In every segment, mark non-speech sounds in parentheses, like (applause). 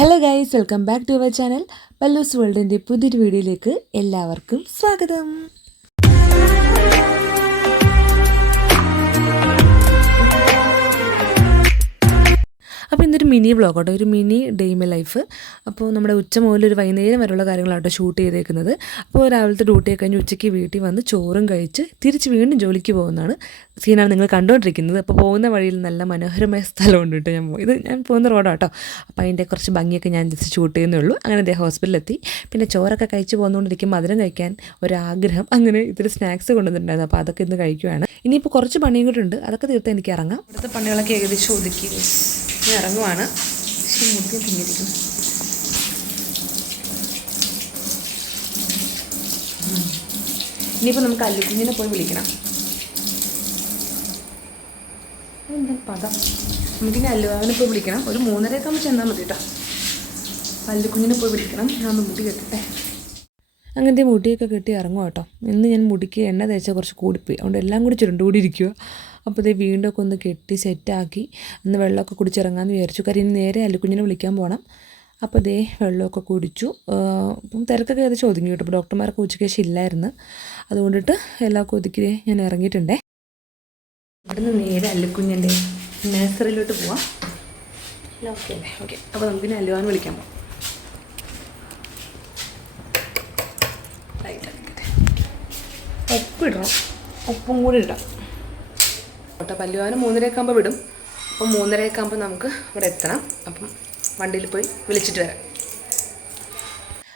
Hello guys welcome back to our channel പല്ലൂസ് വേൾഡിന്റെ പുതിയൊരു വീഡിയോയിലേക്ക് എല്ലാവർക്കും സ്വാഗതം. അപ്പോൾ ഇന്നൊരു മിനി വ്ളോഗ് കേട്ടോ ഒരു മിനി ഡേ മൈ ലൈഫ് അപ്പോൾ നമ്മുടെ ഉച്ച മുതൽ ഒരു വൈകുന്നേരം വരെയുള്ള കാര്യങ്ങളാണ് ഷൂട്ട് ചെയ്തേക്കുന്നത്. അപ്പോൾ രാവിലത്തെ ഡ്യൂട്ടിയൊക്കെ കഴിഞ്ഞ് ഉച്ചയ്ക്ക് വീട്ടിൽ വന്ന് ചോറും കഴിച്ച് തിരിച്ച് വീണ്ടും ജോലിക്ക് പോകുന്നതാണ്. സീനാണ് നിങ്ങൾ കണ്ടുകൊണ്ടിരിക്കുന്നത് അപ്പോൾ പോകുന്ന വഴിയിൽ നല്ല മനോഹരമായ സ്ഥലമുണ്ട് കേട്ടോ. ഞാൻ ഇത് ഞാൻ പോകുന്ന റോഡാണ് കേട്ടോ അപ്പോൾ അതിന്റെ കുറച്ച് ഭംഗിയൊക്കെ ഞാൻ ജസ്റ്റ് ഷൂട്ട് ചെയ്യുന്നേ ഉള്ളൂ. അങ്ങനെ അദ്ദേഹം ഹോസ്പിറ്റലിലെത്തി പിന്നെ ചോറൊക്കെ കഴിച്ച് പോകുന്നുകൊണ്ടിരിക്കും മധുരം കഴിക്കാൻ ഒരാഗ്രഹം. അങ്ങനെ ഇത്തിരി സ്നാക്സ് കൊണ്ടുവന്നിട്ടുണ്ടായിരുന്നു. അപ്പോൾ അതൊക്കെ ഇന്ന് കഴിക്കുവാണ്. ഇനിയിപ്പോൾ കുറച്ച് പണിയും കൂടെ ഉണ്ട്. അതൊക്കെ തീർത്ത് എനിക്ക് ഇറങ്ങാം. അടുത്ത പണികളൊക്കെ ഏകദേശം ഒതുക്കി. ഞാൻ ഇറങ്ങുവാണ്. പക്ഷേ മുടി തിങ്ങിയിരിക്കുന്നു. ഇനിയിപ്പോൾ നമുക്ക് അല്ലുക്കുഞ്ഞിനെ പോയി വിളിക്കണം. എന്താ പദം? നമുക്കിനി അല്ലുവാവിനെ പോയി വിളിക്കണം. ഒരു മൂന്നരയൊക്കെ ആകുമ്പോൾ ചെന്നാൽ മതി കേട്ടോ. അല്ലുക്കുഞ്ഞിനെ പോയി വിളിക്കണം. ഞാൻ മുടി കെട്ടട്ടെ. അങ്ങനത്തെ മുടിയൊക്കെ കെട്ടി ഇറങ്ങും കേട്ടോ. ഇന്ന് ഞാൻ മുടിക്ക് എണ്ണ തേച്ചാൽ കുറച്ച് കൂടിപ്പോയി. അതുകൊണ്ട് എല്ലാം കൂടി ചുരുണ്ടുകൂടി ഇരിക്കുക അപ്പോൾ ഇതേ വീണ്ടും ഒക്കെ ഒന്ന് കെട്ടി സെറ്റാക്കി ഒന്ന് വെള്ളമൊക്കെ കുടിച്ചിറങ്ങാമെന്ന് വിചാരിച്ചു. കാര്യം ഇനി നേരെ അല്ലുക്കുഞ്ഞിനെ വിളിക്കാൻ പോകണം. അപ്പോൾ ഇതേ വെള്ളമൊക്കെ കുടിച്ചു. അപ്പം തിരക്കൊക്കെ ഏകദേശം ഒതുങ്ങി കേട്ടോ. ഉച്ചയ്ക്ക് ശേഷം ഇല്ലായിരുന്നു. അതുകൊണ്ടിട്ട് എല്ലാവർക്കും ഒതുക്കി ഞാൻ ഇറങ്ങിയിട്ടുണ്ടേ. ഇവിടുന്ന് നേരെ അല്ലുക്കുഞ്ഞിന്റെ നഴ്സറിയിലോട്ട് പോവാം. ഓക്കെ അല്ലേ? ഓക്കെ. അപ്പോൾ നമുക്കിനി അല്ലുവാൻ വിളിക്കാൻ പോകാം ഇടണം. ഉപ്പും കൂടി ഇടാം കേട്ടോ പല്ലുവാനും മൂന്നരയൊക്കെ വിടും. അപ്പം മൂന്നരയൊക്കെ ആകുമ്പോൾ നമുക്ക് ഇവിടെ എത്തണം. അപ്പം വണ്ടിയിൽ പോയി വിളിച്ചിട്ട് വരാം.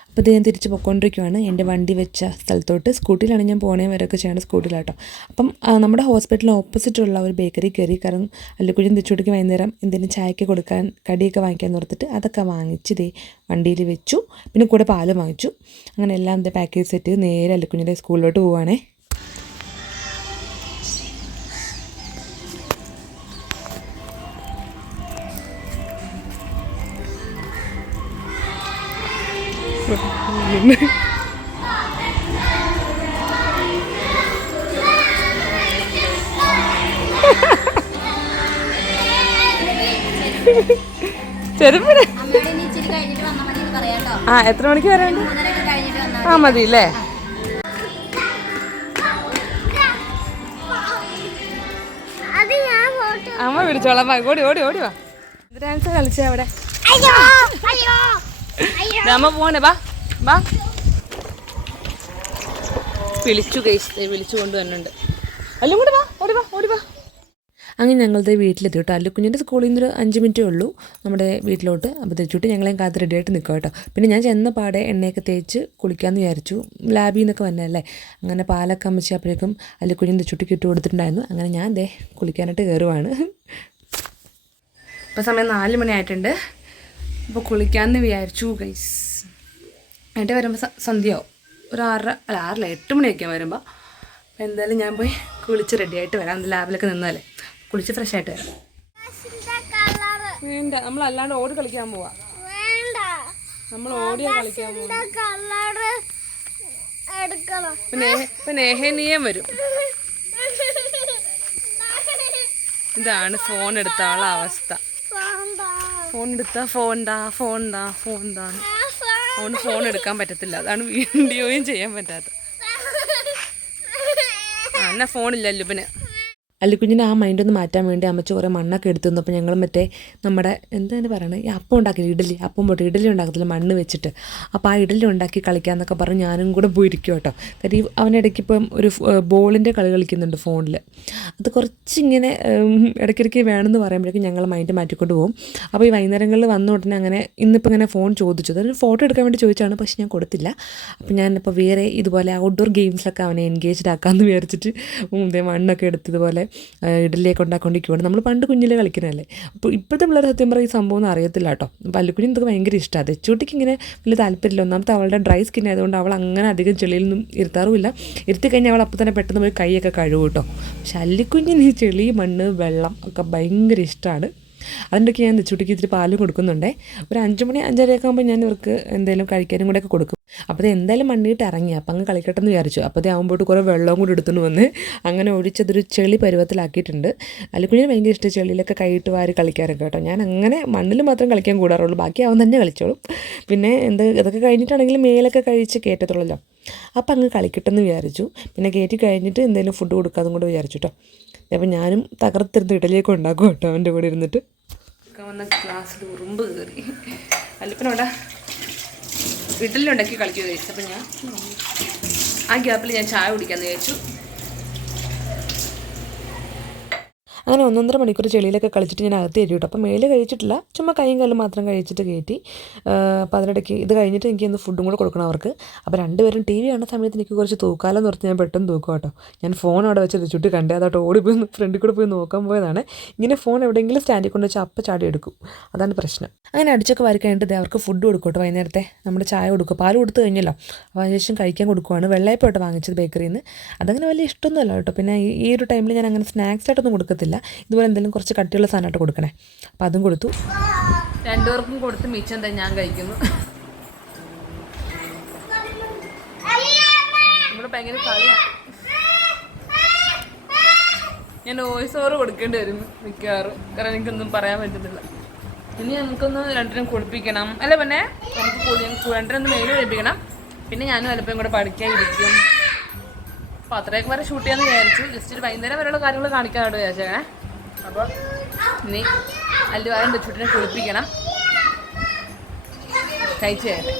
അപ്പോൾ ഇത് ഞാൻ തിരിച്ച് പൊയ്ക്കൊണ്ടിരിക്കുവാണ്. എന്റെ വണ്ടി വെച്ച സ്ഥലത്തോട്ട് സ്കൂട്ടിയിലാണ് ഞാൻ പോണേ വരെയൊക്കെ ചെയ്യേണ്ട സ്കൂട്ടിയിലാട്ടോ അപ്പം നമ്മുടെ ഹോസ്പിറ്റലിന് ഓപ്പോസിറ്റുള്ള ഒരു ബേക്കറി കയറി കാരണം അല്ലുക്കുഴിയും തിരിച്ചുടിക്ക് വൈകുന്നേരം എന്തെങ്കിലും ചായക്ക് കൊടുക്കാൻ കടിയൊക്കെ വാങ്ങിക്കാൻ ഓർത്തിട്ട് അതൊക്കെ വാങ്ങിച്ച് ഇതേ വണ്ടിയിൽ വെച്ചു. പിന്നെ കൂടെ പാലും വാങ്ങിച്ചു. അങ്ങനെ എല്ലാം എന്റെ പാക്കേജ് സെറ്റ് നേരെ നേരെ അല്ലുക്കുഞ്ഞിന്റെ സ്കൂളിലോട്ട് പോവുകയാണേ (laughs) പറയാട്ടോ ആ എത്ര മണിക്ക് വരാണ്ട് മൂന്നരയൊക്കെ ആ മതി അല്ലേ അമ്മ പിടിച്ചോളാം ഓടി ഓടി ഓടി വാ. ഡാൻസ് കളിച്ചേ അവിടെ. അയ്യോ ബാ വാ വിളിച്ചു കേസ് വിളിച്ചു കൊണ്ടുവന്നുണ്ട് അല്ലും കൂടി വാ ഓടി വാ ഓടി വാ അങ്ങനെ ഞങ്ങളുടെ വീട്ടിലെത്തി കേട്ടോ. അല്ലുക്കുഞ്ഞിന്റെ സ്കൂളിൽ നിന്നൊരു ഒരു അഞ്ച് മിനിറ്റേ ഉള്ളൂ നമ്മുടെ വീട്ടിലോട്ട്. അപ്പോൾ തിരിച്ചിട്ട് ഞങ്ങളെയും കാത്ത് റെഡിയായിട്ട് നിൽക്കുക കേട്ടോ. പിന്നെ ഞാൻ ചെന്ന പാടെ എണ്ണയൊക്കെ തേച്ച് കുളിക്കാമെന്ന് വിചാരിച്ചു. ലാബിൽ നിന്നൊക്കെ വന്നതല്ലേ. അങ്ങനെ പാലൊക്കെ അമ്മച്ച് അപ്പോഴേക്കും അല്ലുക്കുഞ്ഞിന്റെ ചുട്ടിക്ക് ഇട്ട് കൊടുത്തിട്ടുണ്ടായിരുന്നു. അങ്ങനെ ഞാൻ ദേ കുളിക്കാനായിട്ട് കയറുവാണ് ഇപ്പോൾ സമയം നാല് മണിയായിട്ടുണ്ട്. അപ്പോൾ കുളിക്കാമെന്ന് വിചാരിച്ചു ഗൈസ് എന്നിട്ട് വരുമ്പോൾ സന്ധ്യയാവും. ഒരു ആറര അല്ല ആറില്ല എട്ട് മണിയൊക്കെ വരുമ്പോൾ അപ്പോൾ എന്തായാലും ഞാൻ പോയി കുളിച്ച് റെഡി ആയിട്ട് വരാം. ലാബിലൊക്കെ നിന്നാലേ കുളിച്ച് ഫ്രഷ് ആയിട്ട് വരാം. വേണ്ട നമ്മൾ അല്ലാണ്ട് ഓടി കളിക്കാൻ പോവാ. നമ്മൾ ഓടിയാ കളിക്കാൻ പോവാ നെഹനിയം വരും. (laughs) ഇതാണ് ഫോൺ എടുത്ത ആളെ അവസ്ഥ. ഫോൺ എടുത്താ ഫോണ്ടാ ഫോണ്ടാ ഫോണ്ടാ അതുകൊണ്ട് ഫോൺ എടുക്കാൻ പറ്റത്തില്ല. അതാണ് വീഡിയോയും ചെയ്യാൻ പറ്റാത്ത എന്നാ ഫോണില്ലല്ലോ പിന്നെ അല്ലിക്കുഞ്ഞിന്റെ ആ മൈൻഡ് ഒന്ന് മാറ്റാൻ വേണ്ടി അമ്മച്ച് കുറേ മണ്ണൊക്കെ എടുത്തു തന്നു. അപ്പോൾ ഞങ്ങൾ മറ്റേ നമ്മുടെ എന്താണ് പറയണത് ഈ അപ്പം ഉണ്ടാക്കില്ല? ഇഡലി. അപ്പം പോട്ടെ. ഇഡലി ഉണ്ടാക്കത്തില്ല. മണ്ണ് വെച്ചിട്ട്. അപ്പോൾ ആ ഇഡലി ഉണ്ടാക്കി കളിക്കാമെന്നൊക്കെ പറഞ്ഞ് ഞാനും കൂടെ പോയിരിക്കും കേട്ടോ. കാര്യം ഈ അവനിടയ്ക്ക് ഇപ്പം ഒരു ബോളിന്റെ കളി കളിക്കുന്നുണ്ട് ഫോണിൽ അത് കുറച്ചിങ്ങനെ ഇടയ്ക്കിടയ്ക്ക് വേണമെന്ന് പറയുമ്പോഴേക്കും ഞങ്ങൾ മൈൻഡ് മാറ്റിക്കൊണ്ട് പോകും അപ്പോൾ ഈ വൈകുന്നേരങ്ങളിൽ വന്ന ഉടനെ അങ്ങനെ ഇന്നിപ്പോൾ ഇങ്ങനെ ഫോൺ ചോദിച്ചു. അതൊരു ഫോട്ടോ എടുക്കാൻ വേണ്ടി ചോദിച്ചാണ് പക്ഷേ ഞാൻ കൊടുത്തില്ല. അപ്പോൾ ഞാനിപ്പോൾ വേറെ ഇതുപോലെ ഔട്ട്ഡോർ ഗെയിംസിലൊക്കെ അവനെ എൻഗേജ്ഡ് ആക്കാമെന്ന് വിചാരിച്ചിട്ട് മണ്ണൊക്കെ എടുത്ത് ഇതുപോലെ ആ, ഇഡലിയൊക്കെ ഉണ്ടാക്കൊണ്ടിരിക്കുകയാണ് നമ്മൾ പണ്ട് കുഞ്ഞിലെ കളിക്കുന്നതല്ലേ? അപ്പോൾ ഇപ്പോഴത്തെ പിള്ളേർ സത്യം പറയും ഈ സംഭവം ഒന്നും അറിയത്തില്ല കേട്ടോ. പല്ലുക്കുഞ്ഞി എനിക്ക് ഭയങ്കര ഇഷ്ടമാണ് തെച്ചൂട്ടിക്ക് ഇങ്ങനെ വലിയ താല്പര്യമില്ല. ഒന്നാമത്തെ അവളുടെ ഡ്രൈ സ്കിൻ ആയതുകൊണ്ട് അവൾ അങ്ങനെ അധികം ചെളിയിലൊന്നും ഇരുത്താറുമില്ല. ഇരുത്തി കഴിഞ്ഞാൽ അവൾ അപ്പോൾ തന്നെ പെട്ടെന്ന് പോയി കൈയൊക്കെ കഴുകും കേട്ടോ. പക്ഷെ അല്ലിക്കുഞ്ഞിന് ഈ ചെളി മണ്ണ് വെള്ളം ഒക്കെ ഭയങ്കര ഇഷ്ടമാണ് അതിന്റെയൊക്കെ ഞാൻ ചുട്ടിക്ക് ഇത്തിരി പാലും കൊടുക്കുന്നുണ്ടേ. ഒരു അഞ്ച് മണി അഞ്ചരയൊക്കെ ആകുമ്പോൾ ഞാൻ ഇവർക്ക് എന്തെങ്കിലും കഴിക്കാനും കൂടെയൊക്കെ കൊടുക്കും. അപ്പോൾ എന്തായാലും മണ്ണിയിട്ട് ഇറങ്ങി. അപ്പം അങ്ങ് കളിക്കട്ടെന്ന് വിചാരിച്ചു. അപ്പോൾ അത് ആകുമ്പോട്ട് കുറേ വെള്ളവും കൂടി എടുത്തുകൊണ്ട് വന്ന് അങ്ങനെ ഒഴിച്ചതൊരു ചെളി പരുവത്തിലാക്കിയിട്ടുണ്ട്. അല്ലിക്കുഞ്ഞിന് ഭയങ്കര ഇഷ്ടം ചെളിയിലൊക്കെ കൈയിട്ട് വാരി കളിക്കാറൊക്കെ കേട്ടോ. ഞാൻ അങ്ങനെ മണ്ണിൽ മാത്രം കളിക്കാൻ കൂടാറുള്ളൂ. ബാക്കി അവൻ തന്നെ കളിച്ചോളും. പിന്നെ എന്ത് ഇതൊക്കെ കഴിഞ്ഞിട്ടാണെങ്കിലും മേലൊക്കെ കഴിച്ച് കയറ്റത്തുള്ളല്ലോ. അപ്പം അങ്ങ് കളിക്കട്ടെന്ന് വിചാരിച്ചു. പിന്നെ കയറ്റി കഴിഞ്ഞിട്ട് എന്തെങ്കിലും ഫുഡ് കൊടുക്കാമെന്നും കൂടെ വിചാരിച്ചു കേട്ടോ അപ്പം ഞാനും തകർത്തിരുന്ന് ഇഡലിയൊക്കെ ഉണ്ടാക്കും കേട്ടോ അവന്റെ കൂടെ ഇരുന്നിട്ട്. വന്ന ക്ലാസ്സിൽ ഉറുമ്പ് കയറി അല്ലപ്പനോടാ ഇഡലി ഉണ്ടാക്കി കളിക്കുക ചോദിച്ചു അപ്പം ഞാൻ ആ ഗ്യാപ്പിൽ ഞാൻ ചായ കുടിക്കാമെന്ന് വിചാരിച്ചു. അങ്ങനെ ഒന്നൊന്നര മണിക്കൂർ ചെളിയിലൊക്കെ കളിച്ചിട്ട് ഞാൻ അകത്ത് കയറ്റി അപ്പോൾ അപ്പം മേൽ കഴിച്ചിട്ടില്ല. ചുമ്മാ കൈയും കാലും മാത്രം കഴിച്ചിട്ട് കയറ്റി. അപ്പോൾ അതിനിടയ്ക്ക് ഇത് കഴിഞ്ഞിട്ട് എനിക്ക് ഇന്ന് ഫുഡും കൂടെ കൊടുക്കണം അവർക്ക്. അപ്പോൾ രണ്ടുപേരും ടി വി കാണുന്ന സമയത്ത് എനിക്ക് കുറച്ച് തൂക്കാലം നിർത്തി ഞാൻ പെട്ടെന്ന് തൂക്കും കേട്ടോ. ഞാൻ ഫോൺ അവിടെ വെച്ച് ചുട്ടി കണ്ടേ. അതോട്ട് ഓടിപ്പോയി ഫ്രണ്ടിൽ കൂടെ പോയി നോക്കാൻ പോയതാണ്. ഇങ്ങനെ ഫോൺ എവിടെയെങ്കിലും സ്റ്റാൻഡിൽ കൊണ്ട് വെച്ചാൽ അപ്പം ചാടി എടുക്കും. അതാണ് പ്രശ്നം. അങ്ങനെ അടിച്ചൊക്കെ വരി കഴിഞ്ഞിട്ട് അവർക്ക് ഫുഡ് കൊടുക്കും കേട്ടോ വൈകുന്നേരത്തെ. നമ്മുടെ ചായ കൊടുക്കും. പാൽ കൊടുത്തു കഴിഞ്ഞല്ലോ. അപ്പോൾ അതിനുശേഷം കഴിക്കാൻ കൊടുക്കുവാണ്. വെള്ളയപ്പോട്ട് വാങ്ങിച്ചത് ബേക്കറിയിൽ നിന്ന് അതങ്ങനെ വലിയ ഇഷ്ടമൊന്നുമല്ല കേട്ടോ. പിന്നെ ഈ ഒരു ടൈമിൽ ഞാൻ അങ്ങനെ സ്നാക്സ് ആയിട്ടൊന്നും കൊടുക്കത്തില്ല. ഇതുപോലെ എന്തെങ്കിലും കുറച്ച് കട്ടിയുള്ള സാധനമായിട്ട് കൊടുക്കണേ. അപ്പം അതും കൊടുത്തു. രണ്ടുപേർക്കും കൊടുത്ത് മിച്ചം തന്നെ ഞാൻ കഴിക്കുന്നു. ഭയങ്കര ഞാൻ വോയിസ് ഓവർ കൊടുക്കേണ്ടി വരും മിക്കവാറും. കാരണം എനിക്കൊന്നും പറയാൻ പറ്റുന്നില്ല ഇനി നമുക്കൊന്ന് രണ്ടിനും കുളിപ്പിക്കണം. അല്ല പിന്നെ? നമുക്ക് രണ്ടിനൊന്ന് മെയിൽ കഴിപ്പിക്കണം പിന്നെ ഞാനും വലപ്പം കൂടെ പഠിക്കാൻ ഇരിക്കും. അപ്പോൾ അത്രയൊക്കെ വരെ ഷൂട്ട് ചെയ്യാന്ന് വിചാരിച്ചു. ജസ്റ്റ് ഒരു വൈകുന്നേരം വരെയുള്ള കാര്യങ്ങൾ കാണിക്കാനായിട്ട് വിചാരിച്ചേ അപ്പോൾ ഇനി അല്ലുവാരം വെച്ചുട്ടിനെ കുളിപ്പിക്കണം. കഴിച്ചു തരട്ടെ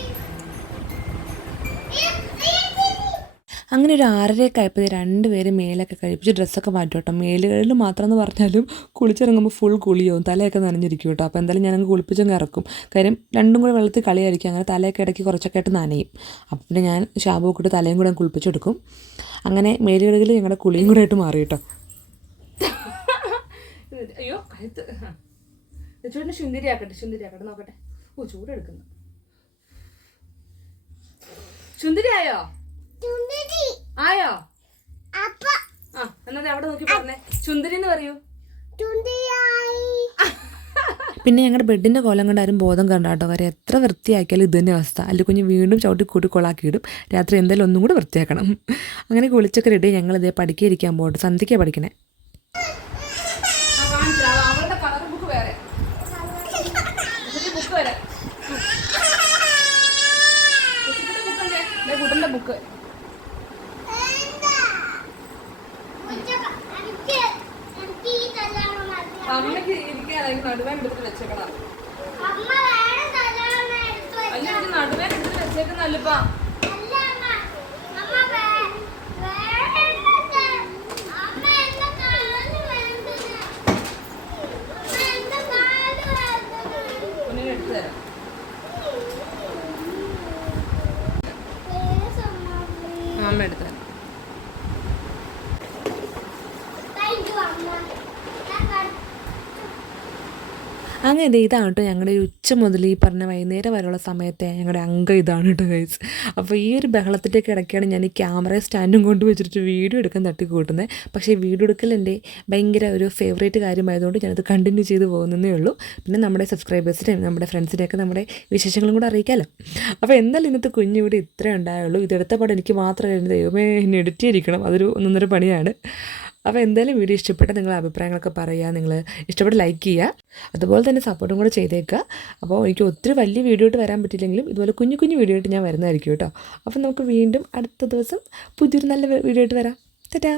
അങ്ങനെ ഒരു ആറരയൊക്കെ ആയപ്പോൾ രണ്ടുപേരും മേലൊക്കെ കഴിപ്പിച്ച് ഡ്രസ്സൊക്കെ മാറ്റും കേട്ടോ മേലുകളിൽ മാത്രം എന്ന് പറഞ്ഞാലും കുളിച്ചിറങ്ങുമ്പോൾ ഫുൾ കുളിയാവും തലയൊക്കെ നനഞ്ഞിരിക്കും കേട്ടോ. അപ്പോൾ എന്തായാലും ഞാനങ്ങ് കുളിപ്പിച്ചങ്ങ് ഇറക്കും. കാര്യം രണ്ടും കൂടെ വെള്ളത്തിൽ കളിയായിരിക്കും. അങ്ങനെ തലയൊക്കെ ഇടയ്ക്ക് കുറച്ചൊക്കെ ആയിട്ട് നനയും. അപ്പോൾ പിന്നെ ഞാൻ ഷാമ്പു ഇട്ട് തലയും കൂടെ കുളിപ്പിച്ചെടുക്കും. അങ്ങനെ മേലുകളിൽ ഞങ്ങളുടെ കുളിയും കൂടെ ആയിട്ട് മാറി കേട്ടോ. അയ്യോ കഴുത്ത്. ചൂടിന് ശുന്തിരിയാക്കട്ടെ ശുന്തിരിയാക്കട്ടെ നോക്കട്ടെ. ഓ ചൂടെടുക്കുന്നു. ചുണ്ടിരി. ആയോ? അപ്പ. ആ എന്നാ അവിടെ നോക്കി പറഞ്ഞേ. ചുന്ദരി എന്ന് പറയൂ. പിന്നെ ഞങ്ങളുടെ ബെഡിന്റെ കോലം കണ്ട് ആരും ബോധം കണ്ട കേട്ടോ. കാര്യം എത്ര വൃത്തിയാക്കിയാലും ഇത് തന്നെ അവസ്ഥ. അല്ലെങ്കിൽ കുഞ്ഞ് വീണ്ടും ചവിട്ടി കൂട്ടി കൊളാക്കിയിടും രാത്രി എന്തായാലും ഒന്നും കൂടി വൃത്തിയാക്കണം. അങ്ങനെ കുളിച്ചൊക്കെ റെഡി ഞങ്ങൾ ഇതേ പഠിക്കാതിരിക്കാൻ പോകട്ടെ. സന്ധ്യയ്ക്കാണ് പഠിക്കണേ. ബുക്ക് ഉച്ചക്ക. എനിക്ക് എനിക്ക് ഈ അമ്മയ്ക്ക് ഇരിക്കാനായി നടുവേൻ എടുത്ത് വെച്ചേക്കണം വെച്ച- അല്ലെങ്കിൽ നടുവേൻ വെച്ചേക്കുന്നല്ലപ്പാ അല്ല അമ്മ. എടുത്ത് അമ്മ എന്റെ കാൽ വേദന. അമ്മ എന്റെ കാൽ വേദന. കുഞ്ഞിനെ എടുത്തു തരാം Please, അമ്മ, please. അമ്മ എടുത്തു തരാം Thank you, അമ്മ. ഞാൻ കണ്ടു. അങ്ങനെ ഇതാണ് കേട്ടോ ഞങ്ങളുടെ ഒരു ഉച്ച മുതൽ ഈ പറഞ്ഞ വൈകുന്നേരം വരെയുള്ള സമയത്തെ ഞങ്ങളുടെ അംഗം ഇതാണ് കേട്ടോ ഗൈസ് അപ്പോൾ ഈ ഒരു ബഹളത്തിന്റെയൊക്കെ ഇടയ്ക്കാണ് ഞാൻ ഈ ക്യാമറ സ്റ്റാൻഡും കൊണ്ട് വെച്ചിട്ട് വീഡിയോ എടുക്കാൻ തട്ടി കൂട്ടുന്നത് പക്ഷേ വീഡിയോ എടുക്കൽ എന്റെ ഭയങ്കര ഒരു ഫേവറേറ്റ് കാര്യമായതുകൊണ്ട് ഞാനത് കണ്ടിന്യൂ ചെയ്ത് പോകുന്നതേ ഉള്ളൂ. പിന്നെ നമ്മുടെ സബ്സ്ക്രൈബേഴ്സിനെയും നമ്മുടെ ഫ്രണ്ട്സിനെയൊക്കെ നമ്മുടെ വിശേഷങ്ങളും കൂടെ അറിയിക്കാമല്ലോ അപ്പോൾ എന്തായാലും ഇന്നത്തെ കുഞ്ഞു ഇവിടെ ഇത്രേ ഉണ്ടായുള്ളൂ. ഇതെടുത്ത പാടെ എനിക്ക് മാത്രമേ ദൈവമേ എന്നെ എഡിറ്റ് ചെയ്തിരിക്കണം. അതൊരു ഒന്നൊന്നര പണിയാണ്. അപ്പോൾ എന്തായാലും വീഡിയോ ഇഷ്ടപ്പെട്ട നിങ്ങളുടെ അഭിപ്രായങ്ങളൊക്കെ പറയുക നിങ്ങൾ ഇഷ്ടപ്പെട്ട് ലൈക്ക് ചെയ്യുക അതുപോലെ തന്നെ സപ്പോർട്ടും കൂടെ ചെയ്തേക്കുക. അപ്പോൾ എനിക്ക് ഒത്തിരി വലിയ വീഡിയോ ആയിട്ട് വരാൻ പറ്റില്ലെങ്കിലും ഇതുപോലെ കുഞ്ഞു കുഞ്ഞു വീഡിയോ ആയിട്ട് ഞാൻ വരുന്നതായിരിക്കും കേട്ടോ. അപ്പോൾ നമുക്ക് വീണ്ടും അടുത്ത ദിവസം പുതിയൊരു നല്ല വീഡിയോ ആയിട്ട് വരാം. തെറ്റാ